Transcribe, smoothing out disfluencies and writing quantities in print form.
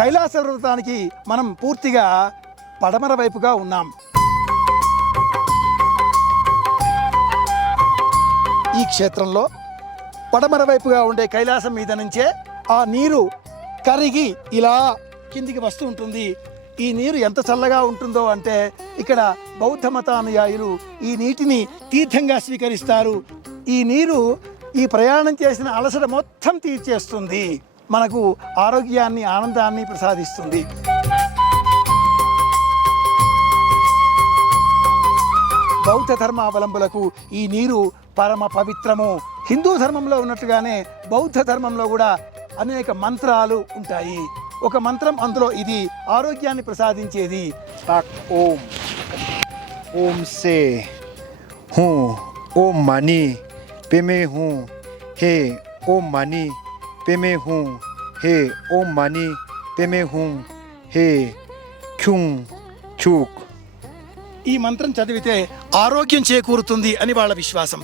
కైలాస పర్వతానికి మనం పూర్తిగా పడమర వైపుగా ఉన్నాం. ఈ క్షేత్రంలో పడమర వైపుగా ఉండే కైలాసం మీద నుంచే ఆ నీరు కరిగి ఇలా కిందికి వస్తూ ఉంటుంది. ఈ నీరు ఎంత చల్లగా ఉంటుందో అంటే ఇక్కడ బౌద్ధ మతానుయాయులు ఈ నీటిని తీర్థంగా స్వీకరిస్తారు. ఈ నీరు ఈ ప్రయాణం చేసిన అలసట మొత్తం తీర్చేస్తుంది, మనకు ఆరోగ్యాన్ని ఆనందాన్ని ప్రసాదిస్తుంది. బౌద్ధ ధర్మావలంబులకు ఈ నీరు పరమ పవిత్రము. హిందూ ధర్మంలో ఉన్నట్టుగానే బౌద్ధ ధర్మంలో కూడా అనేక మంత్రాలు ఉంటాయి. ఒక మంత్రం అందులో ఇది ఆరోగ్యాన్ని ప్రసాదించేది. 딱 ओम से हूँ ओम मानी पेमे हूँ हे ओम मानी पेमे हूँ हे ओम मानी पेमे हूँ हे क्यों चूक. ఈ మంత్రం చదివితే ఆరోగ్యం చేకూరుతుంది అని వాళ్ళ విశ్వాసం.